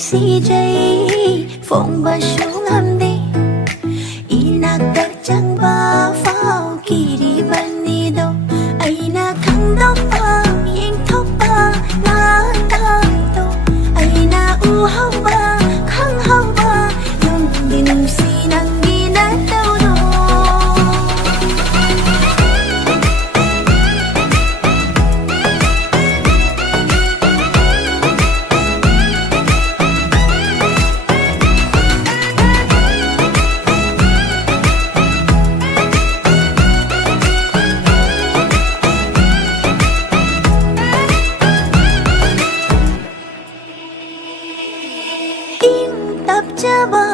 CJ phong ba xuống âm đi inak đặt chẳng ba phao kỳ đi ban đi đâu ai na khăng đốc ba yên thốc ba na ta đâu ai na u hao ba khăng hao ba nung đi nung si nang đi na đâu đâu tập cha ba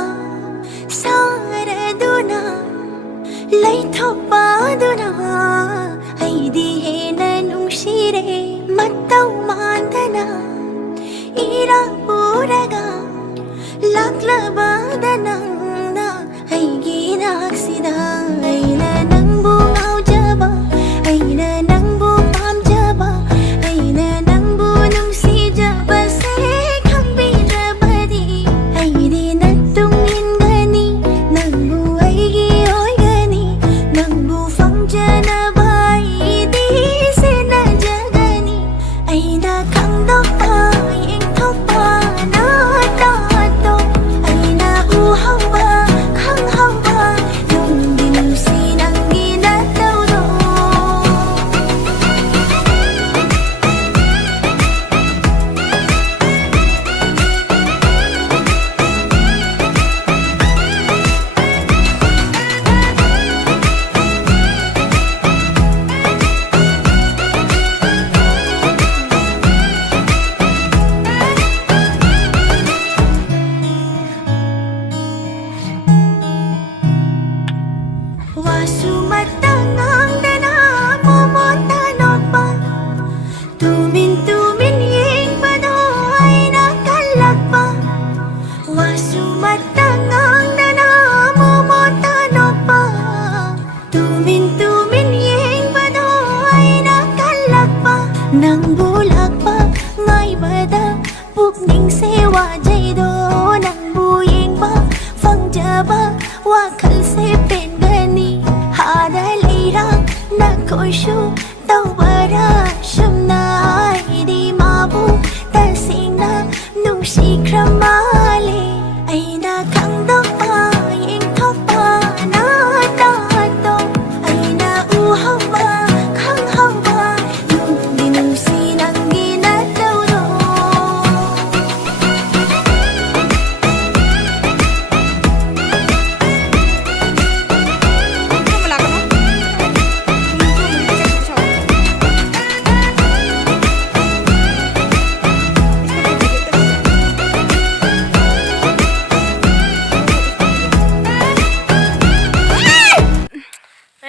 saraduna lấy thop ba duna ai di he na nung shire mattau mandana ira puraga lakla ba danang na ai gi naksida ai na nang bungaw jaba ai na nang bu pam jaba ai na nang bu nung si jaba se khang bi jaba di ai di na tungin gani nang bu ai gi oi gani nang bu fang jana bai di se na jagani ai na khang dok pa yeng thok pa na ta to ai na u hao ba khang hao ba nung di nung si nang gi na tau do Wasumatangang dana momotanok pa tumin yeng padoy nakalak pa Wasumatangang dana momotanok pa tumin yeng padoy nakalak pa nang bulak pa ngay bada pukning sewa jay do nang buyeng pa phang jaba wakal se pen gani hadal irang na koishu tau bara shumnai di mabu tasing na nung si kramale ay na kang dok pa yeng thok pa na ta to ay na uhaw ba khang haw ba nung di nung si nang gi na tau do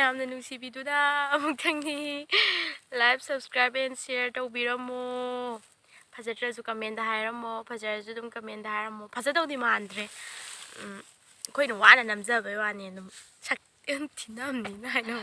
ꯌꯥꯝꯅ ꯅꯨꯡꯁꯤꯕꯤꯗꯨꯅ ꯑꯃꯨꯛꯇꯪꯗꯤ live subscribe and ꯁꯤꯌꯔ ꯇꯧꯕꯤꯔꯝꯃꯣ ꯐꯖꯗ꯭ꯔꯁꯨ command ꯍꯥꯏꯔꯝꯃꯣ ꯐꯖꯔꯁꯨ ꯑꯗꯨꯝ command ꯍꯥꯏꯔꯝꯃꯣ ꯐꯖꯗꯧꯗꯤ ꯃꯥꯟꯗ꯭ꯔꯦ ꯑꯩꯈꯣꯏꯅ ꯋꯥꯅ ꯅꯝꯖꯕꯩ ꯋꯥꯅꯤ ꯑꯗꯨꯝ ꯁꯛ ꯊꯤꯅꯝꯅꯤꯅ ꯍꯥꯏꯅ